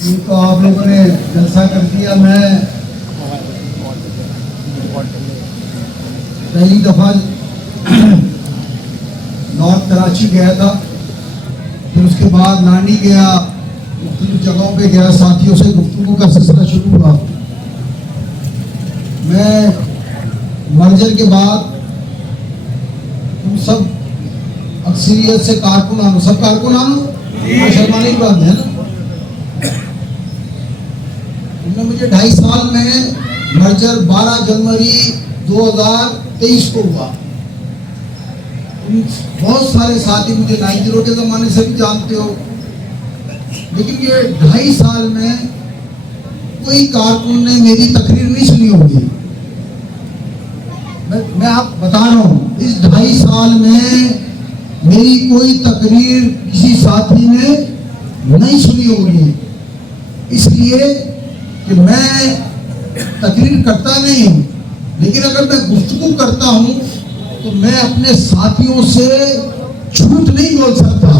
ये तो आप लोगों ने जलसा कर दिया। मैं पहली दफा नॉर्थ कराची गया था, फिर उसके बाद नानी गया, मुख्तलिफ जगहों पे गया, साथियों से गुफ्तगू का सिलसिला शुरू हुआ। मैं मर्जर के बाद तुम सब अक्सरियत से कारकुन आनो, सब कारकुन आनो, शर्माने की बात है ना। तुमने मुझे 2.5 साल में मर्जर 12 जनवरी 2023 को हुआ। बहुत सारे साथी मुझे 90 के ज़माने से भी जानते हो, लेकिन ये 2.5 साल में कोई कारकुन ने मेरी तकरीर नहीं सुनी होगी। मैं आप बता रहा हूँ, इस 2.5 साल में मेरी कोई तकरीर किसी साथी ने नहीं सुनी होगी, इसलिए कि मैं तकरीर करता नहीं हूँ, लेकिन अगर मैं गुफ्तगू करता हूँ तो मैं अपने साथियों से झूठ नहीं बोल सकता,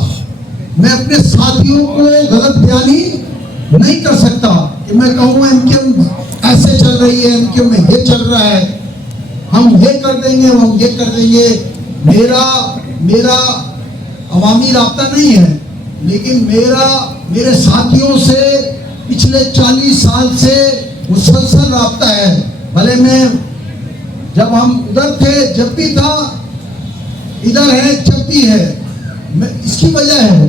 मैं अपने साथियों को गलत बयानी नहीं कर सकता कि मैं कहूँ एमक्यूएम ऐसे चल रही है, एमक्यूएम में ये चल रहा है, हम ये कर देंगे, हम ये कर देंगे। मेरा अवामी राब्ता नहीं है, लेकिन मेरे साथियों से पिछले 40 साल से मुसलसल राब्ता है। भले मैं जब हम उधर थे, जब भी था, इधर है, जब भी है। इसकी वजह है,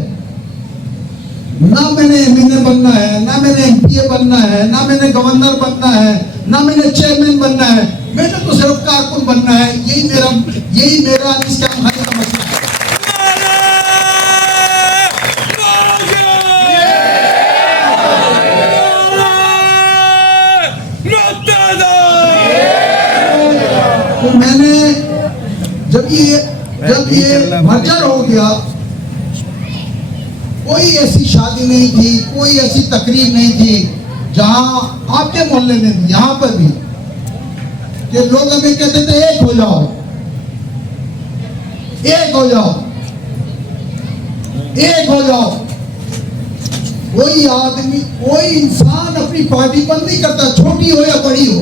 ना मैंने एमएनए बनना है, ना मैंने एमपीए बनना है, ना मैंने गवर्नर बनना है, ना मैंने चेयरमैन बनना है, मैंने तो सिर्फ कारकुन बनना है। यही मेरा इसका मसला है। तो मैंने जब ये मर्जर हो गया, कोई ऐसी शादी नहीं थी, कोई ऐसी तकरीर नहीं थी जहां आपके मोहल्ले में भी, यहां पर भी, कि लोग हमें कहते थे एक हो जाओ, एक हो जाओ, एक हो जाओ। कोई आदमी, कोई इंसान अपनी पार्टी बंद नहीं करता, छोटी हो या बड़ी हो।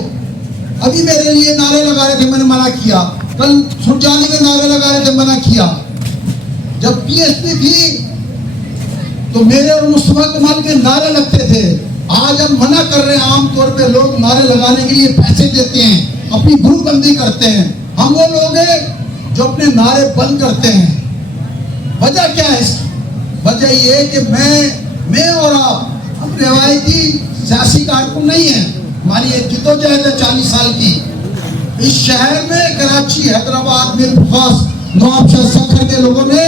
अभी मेरे लिए नारे लगा रहे थे, मैंने मना किया। कल सुरजानी में नारे लगा रहे थे, मना किया। जब पीएसपी थी तो मेरे और मुस्तफा कमाल के नारे लगते थे। आज हम मना कर रहे हैं। आमतौर पे लोग नारे लगाने के लिए पैसे देते हैं, अपनी ग्रुप बंदी करते हैं। हम वो लोग हैं जो अपने नारे बंद करते हैं। वजह क्या है इसकी? वजह ये कि मैं और आप, हम रिवायती सियासी कारकुन नहीं है। हमारी एक जिद्दोजहद है 40 साल की। इस शहर में कराची, हैदराबाद में बुखास, नवाबशाह, सखर के लोगों ने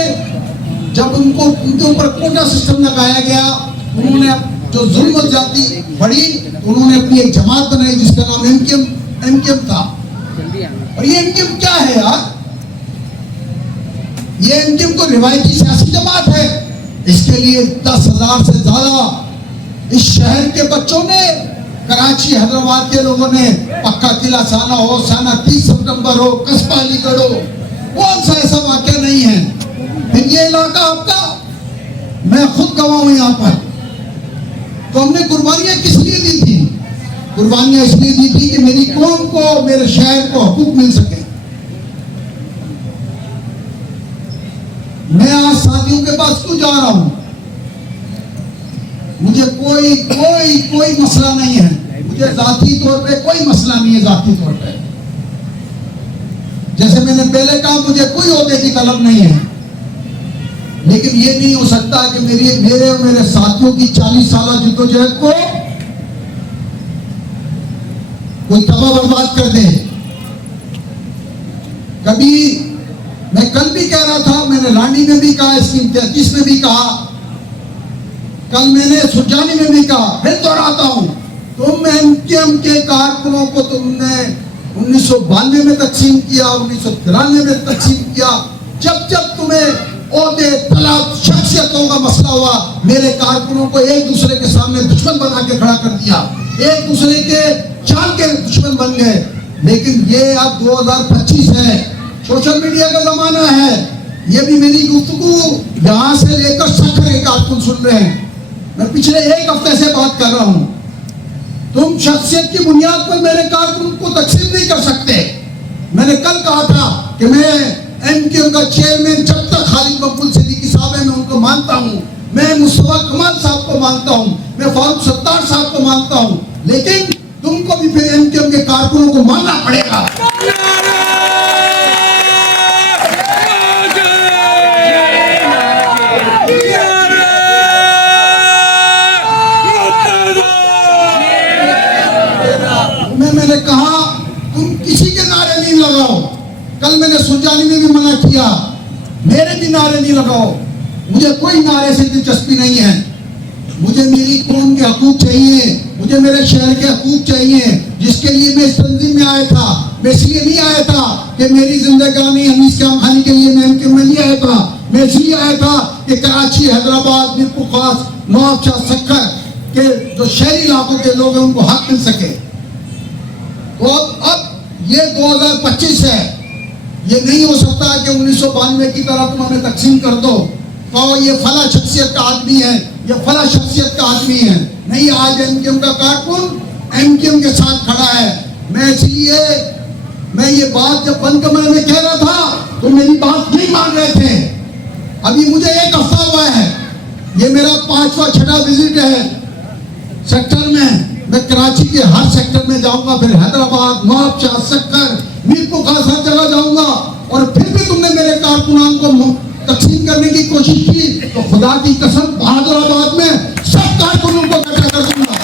जब उनके ऊपर कोटा सिस्टम लगाया गया, उन्होंने जो जुल्म जाती बढ़ी, उन्होंने अपनी एक जमात बनाई जिसका नाम एमक्यूएम था। और ये एमक्यूएम क्या है यार? ये एमक्यूएम तो रिवायती सियासी जमात है। इसके लिए 10,000 से ज्यादा इस शहर के बच्चों ने, कराची, हैदराबाद के लोगों ने, पक्का किला साना हो, साना 30 सितंबर हो, कस्बा अलीगढ़ हो, कौन सा ऐसा वाक्य नहीं है। फिर ये इलाका आपका, मैं खुद गवाह हूं यहाँ पर। तो हमने कुर्बानियां किस लिए दी थी? कुर्बानियां इसलिए दी थी कि मेरी कौम को, मेरे शहर को हकूक मिल सके। मैं आज साथियों के पास क्यों जा रहा हूं? मुझे कोई मसला नहीं है, मुझे जाती तौर पे कोई मसला नहीं है। जाती तौर पे, जैसे मैंने पहले कहा, मुझे कोई ओहदे की तलब नहीं है, लेकिन ये नहीं हो सकता कि मेरे और मेरे साथियों की 40 साल जिद्दोजहद को कोई तबाह बर्बाद कर दे। कभी मैं कल भी कह रहा था, मैंने लानी में भी कहा, स्कीम 33 में भी कहा, कल मैंने सुरजानी में भी कहा, फिर दोहराता हूं, तुम एमक्यूएम के कारकुनों को तुमने 1992 में तकसीम किया, 1993 में तकसीम किया। जब तुम्हें ओहदे, तलब, शख्सियतों का मसला हुआ, मेरे कारकुनों को एक दूसरे के सामने दुश्मन बना के खड़ा कर दिया, एक दूसरे के जान के दुश्मन बन गए। लेकिन ये अब 2025 है, सोशल मीडिया का जमाना है, ये भी मेरी गुफ्तगू यहाँ से लेकर सखर एक कारकुन सुन रहे हैं। मैं पिछले एक हफ्ते से बात कर रहा हूँ। तुम शख्सियत की बुनियाद पर मेरे कारकुन को तकसीम नहीं कर सकते। मैंने कल कहा था कि मैं एमक्यूएम का चेयरमैन जब तक खालिद मकबूल सिद्दीकी साहब है मैं उनको मानता हूँ, मैं मुस्तफा कमाल साहब को मानता हूँ, मैं फारूक सत्तार साहब को मानता हूँ, लेकिन तुमको भी फिर एमक्यूएम के कारकुनों को मानना पड़ेगा। मैंने कहा तुम किसी के नारे नहीं लगाओ। कल मैंने सुरजानी में भी मना किया, मेरे भी नारे नहीं लगाओ। मुझे कोई नारे से दिलचस्पी नहीं है। मुझे मेरी कौम के हकूक चाहिए, मुझे मेरे शहर के हकूक चाहिए, जिसके लिए मैं इस तंजीम में आया था। मैं इसलिए नहीं आया था कि मेरी जिंदगानी हनीस काम खानी के लिए मैं एमक्यूएम में नहीं आया था। मैं इसलिए आया था कि कराची, हैदराबाद, मीरपुर खास, नवाबशाह, सक्कर के जो शहरी इलाकों के लोग हैं उनको हक मिल सके। तो अब ये 2025 है, ये नहीं हो सकता कि 1992 की तरह तुम हमें तकसीम कर दो, कहो ये फला शख्सियत का आदमी है, ये फला शख्सियत का आदमी है। नहीं, आज एमक्यूएम का कारकुन एमक्यूएम के साथ खड़ा है। मैं ये बात जब बंद कमरे में कह रहा था तो मेरी बात नहीं मान रहे थे। अभी मुझे एक हफ्ता हुआ है, ये मेरा 5वां 6वां विजिट है सेक्टर में। मैं कराची के हर सेक्टर में जाऊंगा, फिर हैदराबाद, नवाबशाह, सक्कर, मीरपुर खास हर जगह जाऊंगा। और फिर भी तुमने मेरे कारकुनान को तकसीम करने की कोशिश की तो खुदा की कसम बहादुराबाद में सब कारकुनों को इकट्ठा कर दूंगा।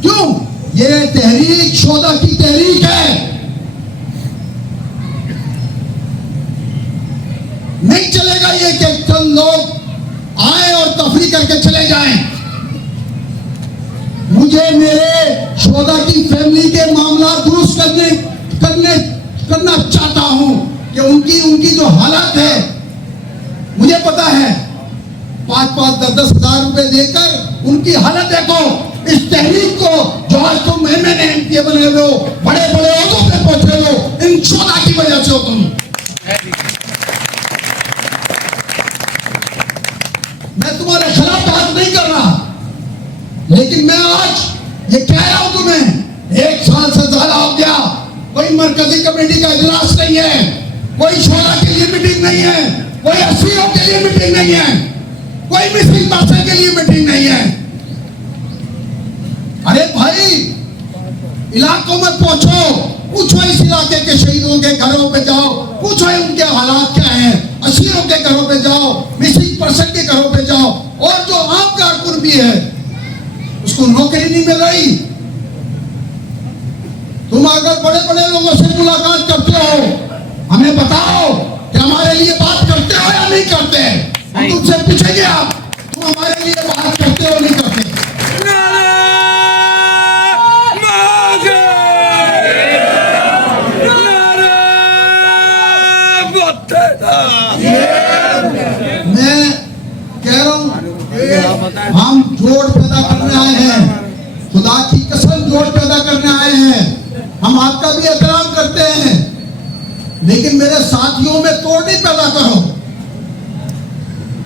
क्यों? ये तहरीक शोधा की तहरीक है। नहीं चलेगा ये कि चंद लोग आए और तफरी करके चले जाएं। मुझे मेरे शोधा की फैमिली के मामला दुरुस्त करना चाहता हूं कि उनकी जो हालत है, मुझे पता है 5-5, 10-10 हजार रुपए देकर उनकी हालत देखो। इस तहरीक को जो आज तुम मैंने एमपीए बने हो, बड़े बड़े ओहदों पे पहुंचे हो, इन शोधा की वजह से हो तुम। मैं तुम्हारे खिलाफ बात नहीं कर रहा, लेकिन मैं आज ये कह रहा हूं तुम्हें, 1 साल से ज्यादा हो गया, कोई मरकजी कमेटी का इजलास नहीं है, कोई शोधा के लिए मीटिंग नहीं है, कोई असीरों के लिए मीटिंग नहीं है, कोई मिसिंग पर्सन के लिए मीटिंग नहीं है। अरे भाई, इलाकों में पूछो इस इलाके के शहीदों के घरों पे जाओ, पूछो उनके हालात क्या हैं, असीरों के घरों पे जाओ, मिसिंग पर्सन के घरों पे जाओ। और जो आम कारकुन भी है उसको नौकरी नहीं मिल रही। तुम अगर बड़े बड़े लोगों से मुलाकात करते हो, हमें बताओ कि हमारे लिए बात करते हो या नहीं करते। हम तुमसे पूछेंगे, आप तुम हमारे लिए बात करते हो नहीं करते। मैं कह रहा हूं हम जोड़ पैदा करने आए हैं, खुदा की कसम जोड़ पैदा करने आए हैं। हम आपका भी एहतराम करते हैं, लेकिन मेरे साथियों में तोड़ नहीं पैदा करो।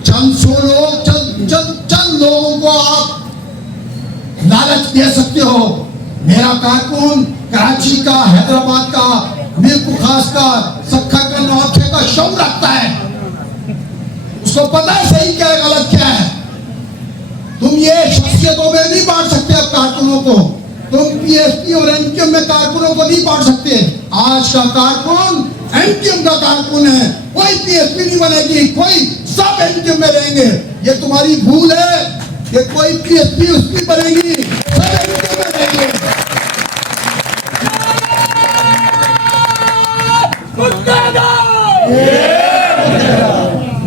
चंद लोगों को आप लालच दे सकते हो। मेरा कारकुन कराची का, हैदराबाद का, मीरपुर खास का, सक्खर का, नवाबशाह का शौक रखता है। उसको पता है सही क्या है, गलत क्या है। तुम ये शख्सियतों में नहीं बांट सकते अब कारकुनों को। तुम पीएसपी और एमक्यूएम में कारकुनों को नहीं बांट सकते। आज का कारकुन एमक्यूएम का कारकुन है, कोई पीएसपी नहीं बनेगी, कोई सब एमक्यूएम में रहेंगे। ये तुम्हारी भूल है कि कोई पीएसपी उसकी बनेगी, सब एमक्यूएम में रहेंगे।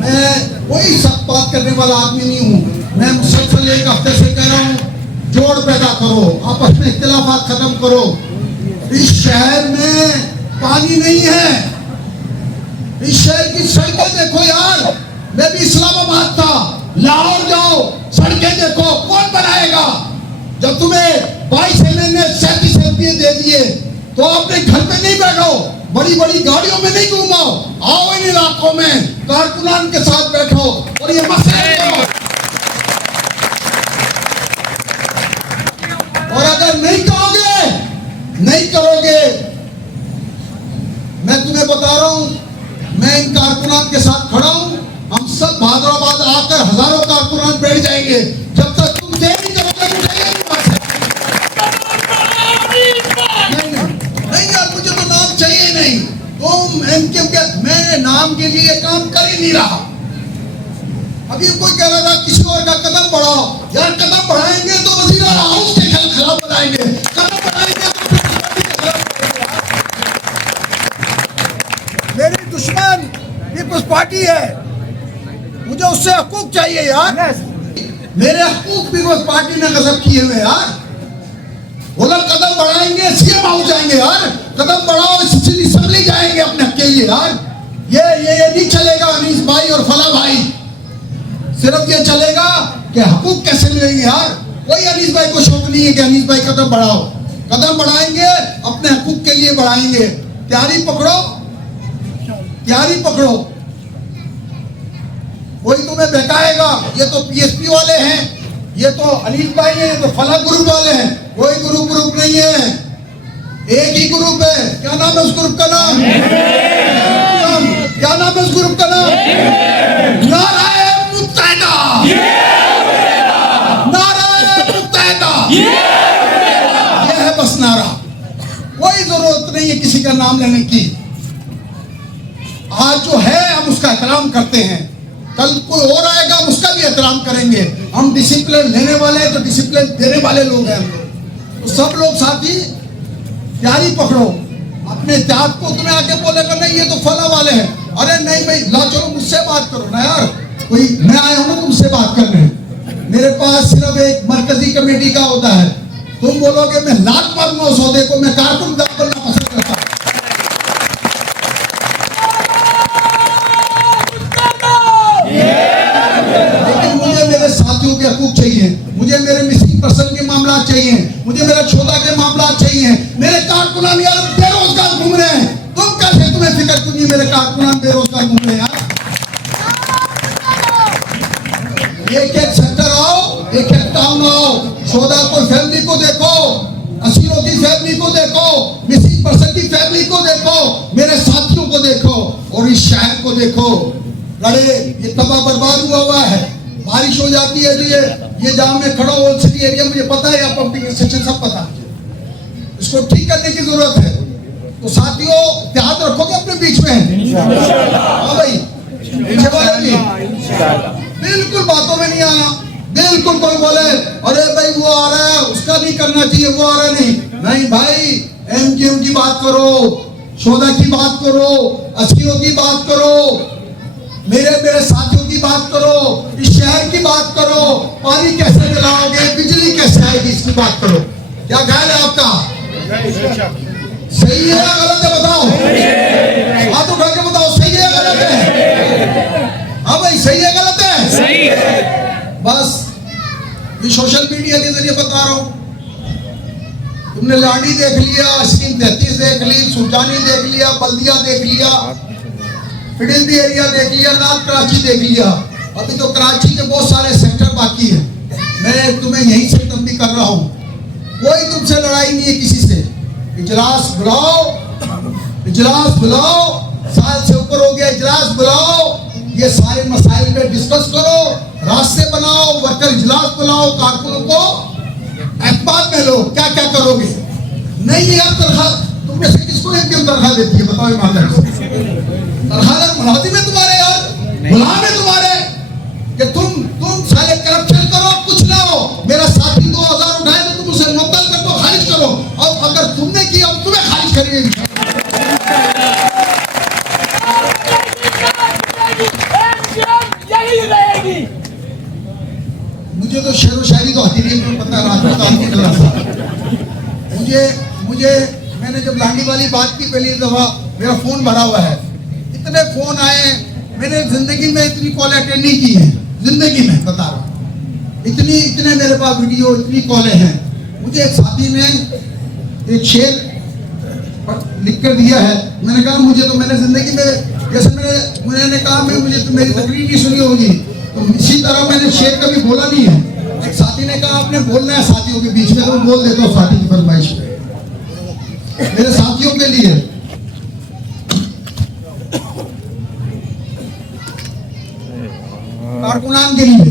मैं कोई सख्त बात करने वाला आदमी नहीं हूँ। मैं मुसलसल एक हफ्ते से कह रहा हूँ, जोड़ पैदा करो, आपस में इख्तिलाफात खत्म करो। इस शहर में पानी नहीं है, इस शहर की सड़कें देखो यार। मैं भी इस्लामाबाद था, लाहौर जाओ, सड़कें देखो, कौन बनाएगा। जब तुम्हें वायुसेना ने 37 एमपीए दे दिए, तो अपने घर पे नहीं बैठो, बड़ी बड़ी गाड़ियों में नहीं घूमाओ, आओ इन इलाकों में कारकुनान के साथ बैठो और ये मसले करो। और अगर नहीं करोगे, मैं तुम्हें बता रहा हूं, मैं इन कारकुनान के साथ खड़ा हूं। हम सब हैदराबाद आकर हजारों कारकुनान बैठ जाएंगे, जब तक तुम नहीं करोगे नहीं यार, मुझे तो नाम चाहिए नहीं। तुम एमक्यू के, मैंने नाम के लिए काम कर ही नहीं रहा। अभी कोई कह रहा था किसी और का कदम बढ़ाओ, यार कदम बढ़ाएंगे तो वजीर हाउस के खिलाफ बनाएंगे, कदम बढ़ाएंगे तो मेरी दुश्मन पीपल्स पार्टी है, मुझे उससे हकूक चाहिए यार। मेरे हकूक पीपल्स पार्टी ने गजब किए हुए यार। वो लोग कदम बढ़ाएंगे, सीएम हाउस जाएंगे यार, कदम बढ़ाओ, असेंबली जाएंगे अपने हक के लिए यार। ये नहीं चलेगा अनीस भाई और फला भाई, सिर्फ ये चलेगा कि हकूक कैसे मिलेंगे यार। कोई अनीस भाई को शौक नहीं है कि अनीस भाई कदम बढ़ाओ, कदम बढ़ाएंगे अपने हकूक के लिए बढ़ाएंगे। तैयारी पकड़ो, कोई तुम्हें बहकाएगा, ये तो पीएसपी वाले हैं, ये तो अनीस भाई है, ये तो फला ग्रुप वाले हैं। कोई ग्रुप नहीं है, एक ही ग्रुप है। क्या नाम है उस ग्रुप का नाम? क्या नाम है उस ग्रुप का नाम? नाराए मुत्तहिदा, नाराए मुत्तहिदा, ये है बस नारा। कोई जरूरत नहीं है किसी का नाम लेने की। आज जो है हम उसका एहतराम करते हैं, कल कोई और आएगा हम उसका भी एहतराम करेंगे। हम डिसिप्लिन लेने वाले हैं तो डिसिप्लिन देने वाले लोग हैं हम लोग। तो सब लोग साथी तैयारी पकड़ो, अपने त्याग को। तुम्हें आके बोलेगा नहीं ये तो फला वाले हैं, अरे नहीं भाई ला चलो मुझसे बात करो ना यार। कोई मैं आया हूं ना तुमसे बात करने, मेरे पास सिर्फ एक मरकजी कमेटी का होता है। तुम बोलोगे मैं लात मारूंगा उस औहदे को, मैं कारकुन बनना पसंद करता हूं। लेकिन मुझे मेरे साथियों के हकूक चाहिए, मुझे मेरे मिसिंग पर्सन के मामला चाहिए, मुझे मेरा छोटा के मामला चाहिए। मेरे कारकुनान यार बेरोजगार घूम रहे हैं, तुम कैसे, तुम्हें फिक्र क्यों नहीं मेरे कारकुनान बेरोजगार घूम रहे हैं यार। एक एक सेक्टर आओ, एक एक टाउन आओ, शोधापुर फैमिली को देखो, असीरों की फैमिली को देखो, मिसिंग पर्सन की फैमिली को देखो, मेरे साथियों को देखो और इस शहर को देखो। लड़े ये तबाह बर्बाद हुआ है। बारिश हो जाती है तो ये जहां मैं खड़ा हूं सिटी एरिया, मुझे पता है यहाँ पंपिंग स्टेशन सब पता है, इसको ठीक करने की जरूरत है। तो साथियों ध्यान रखोगे अपने बीच में? हाँ भाई, पीछे वाले भी बिल्कुल बातों में नहीं आना। बिल्कुल कोई बोले अरे भाई वो आ रहा है उसका नहीं करना चाहिए, वो आ रहा नहीं भाई, एमजीएम की बात करो, शोधा की बात करो, अस्किरों की बात करो, मेरे साथियों की बात करो, इस शहर की बात करो, पानी कैसे दिलाओगे, बिजली कैसे आएगी, इसकी बात करो। क्या ख्याल है आपका? सही है या गलत है बताओ? हाथ उठा के बताओ, सही है या गलत है? हाँ भाई सही है गलत है? सही है। बस ये सोशल मीडिया के जरिए बता रहा हूँ। तुमने लाडी देख लिया, स्कीम 33 देख ली, सुजानी देख लिया, बल्दिया देख लिया, फिडिल्बी एरिया देख लिया, नॉर्थ कराची देख लिया। अभी तो कराची के बहुत सारे सेक्टर बाकी है। मैं तुम्हें यहीं से तंबी कर रहा हूँ, कोई तुमसे लड़ाई नहीं है किसी से। इजलास बुलाओ, साल से ऊपर हो गया, इजलास बुलाओ, ये सारे मसाइल पे डिस्कस करो, रास्ते बनाओ, वर्कर इजलास बुलाओ, कारकुनों को एतमाद में लो। क्या क्या करोगे? नहीं यार तनख्वाह तुम में से किसको एमपीएम तनख्वाह देती है बताओ ईमानदारी से? तनख्वाह मुलाजिम है तुम्हारे यार, गुलाम है तुम्हारे, कि तुम सारे करप्शन करो, कुछ ना हो। मेरा साथी 2000 उठाए तो तुम उसे मुअत्तल कर दो, खारिज करो, और अगर तुमने किया अब तुम्हें खारिज करेंगे। मुझे तो शेरो शायरी तो आती नहीं, पता है राजपूत आदमी मुझे मैंने जब लांडी वाली बात की पहली दफा, मेरा फोन भरा हुआ है, इतने फोन आए, मैंने जिंदगी में इतनी कॉल अटेंड नहीं की है, जिंदगी में बता रहा हूँ। इतने मेरे पास वीडियो, इतनी कॉलें हैं, मुझे एक साथी ने एक शेर लिख कर दिया है। मैंने कहा मुझे तो मैंने जिंदगी में जैसे मैंने कहा मुझे तो मेरी तकरीर नहीं सुनी होगी, तो इसी तरह मैंने शेर कभी बोला नहीं है। एक साथी ने कहा आपने बोलना है साथियों के बीच में, तो बोल देता हूँ साथी की फरमाइश मेरे साथियों के लिए। कारकुनान के लिए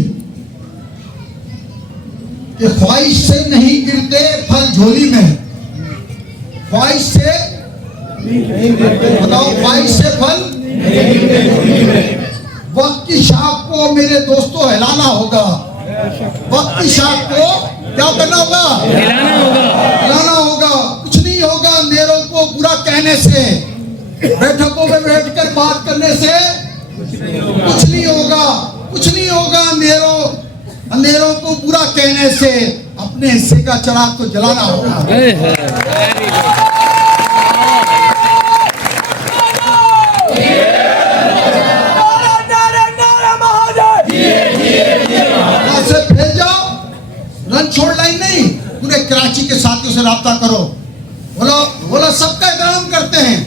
कि ख्वाहिश से नहीं गिरते फल झोली में, ख्वाहिश से बताओ, ख्वाहिश से फल वक्त की शाख को मेरे दोस्तों हिलाना होगा, वक्त की शाख को क्या करना होगा, हिलाना होगा। कुछ नहीं होगा अंधेरों को बुरा कहने से, बैठकों में बैठकर बात करने से कुछ नहीं होगा, कुछ नहीं होगा अंधेरों को बुरा कहने से, अपने हिस्से का चिराग तो जलाना होगा। फैल जाओ, रन छोड़ लाइन नहीं, पूरे कराची के साथियों से राब्ता करो। बोला सबका एहतराम करते हैं,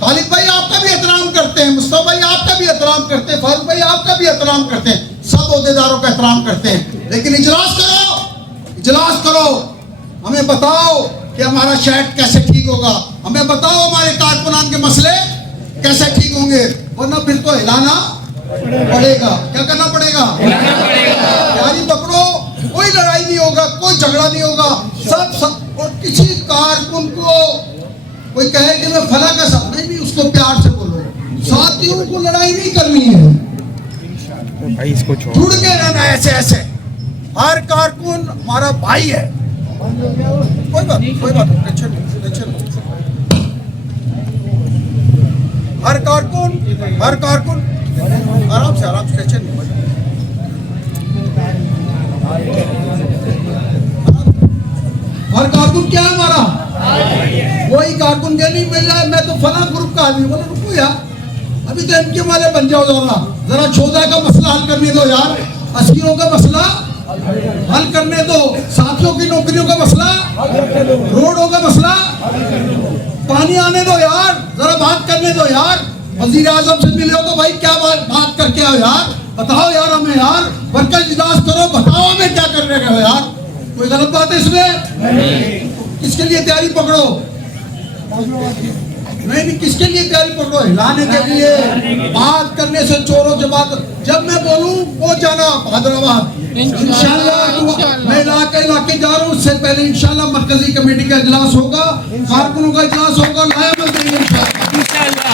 खालिद भाई आपका भी एहतराम करते हैं, मुस्तफा भाई आपका भी एहतराम करते हैं, फारूक भाई आपका भी एहतराम करते हैं, सब ओहदेदारों का एहतराम करते हैं। लेकिन इजलास करो, हमें बताओ कि हमारा शहर कैसे ठीक होगा, हमें बताओ हमारे कारकुनान के मसले कैसे ठीक होंगे, वरना फिर तो हिलाना पड़ेगा। क्या करना पड़ेगा? तैयारी पकड़ो, कोई लड़ाई नहीं होगा, कोई झगड़ा नहीं होगा, सब और किसी कारकुन को कोई कहे कि मैं फला का साथ नहीं, उसको प्यार से बोलो। साथियों को लड़ाई नहीं करनी है, भाई इसको जुड़ के रहना ऐसे। हर कारकुन हमारा भाई है, कोई बात टेंशन नहीं। हर कारकुन आराम से टेंशन नहीं। हर कारकुन क्या है हमारा, वही कारकुन क्या नहीं मिल जाए मैं तो फला ग्रुप का आदमी, बोले रुको यार, अभी तो इनके वाले बन जाओ, जरा 14 का मसला हल करने दो यार, 80 का मसला हल करने दो, साथियों की नौकरियों का मसला, रोडों का मसला, पानी आने दो यार, जरा बात करने दो यार। वजीर आजम से मिले हो तो भाई क्या बात करके आओ यार, बताओ यार हमें यार, वर्कर इजलास करो, बताओ हमें क्या करने का हो यार। कोई गलत बात है इसमें? किसके लिए तैयारी पकड़ो? नहीं, किसके लिए तैयारी पकड़ो? हिलाने के लिए, बात करने से चोरों से बात। जब मैं बोलूं पहुंच जाना हैदराबाद इंशाल्लाह। मैं इलाके जा रहा हूं, उससे पहले इंशाल्लाह मरकजी कमेटी का इजलास होगा, कारकुनों का इजलास होगा, नया अमल देंगे इंशाल्लाह।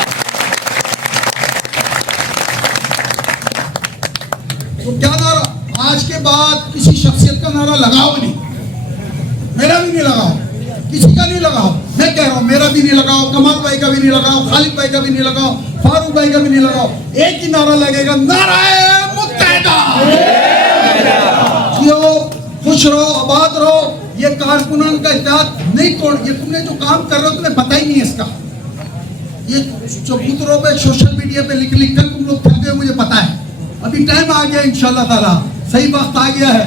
तो क्या नारा आज के बाद किसी शख्सियत का नारा लगाओ नहीं, मेरा भी नहीं लगाओ, किसी का नहीं लगाओ। मैं कह रहा हूं मेरा भी नहीं लगाओ, कमाल भाई का भी नहीं लगाओ, खालिद भाई का भी नहीं लगाओ, फारूक भाई का भी नहीं लगाओ। एक ही नारा लगेगा, नाराए मुत्तहिदा। जियो, खुश रहो, आबाद रहो। ये कारकुनान का इत्तेहाद नहीं तोड़, ये तुमने जो काम कर रहे हो तुम्हें पता ही नहीं है इसका। ये चबूतरों पे सोशल मीडिया पे लिख कर तुम लोग थक गए, मुझे पता है। अभी टाइम आ गया इंशाल्लाह ताला, सही वक्त आ गया है,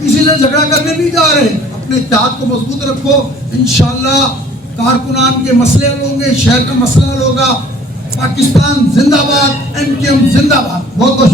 किसी से झगड़ा करने नहीं जा रहे। अपने इत्तेहाद को मजबूत रखो, इंशाल्लाह कारकुनान के मसले हल होंगे, शहर का मसला हल होगा। पाकिस्तान जिंदाबाद, MKM जिंदाबाद। बहुत बहुत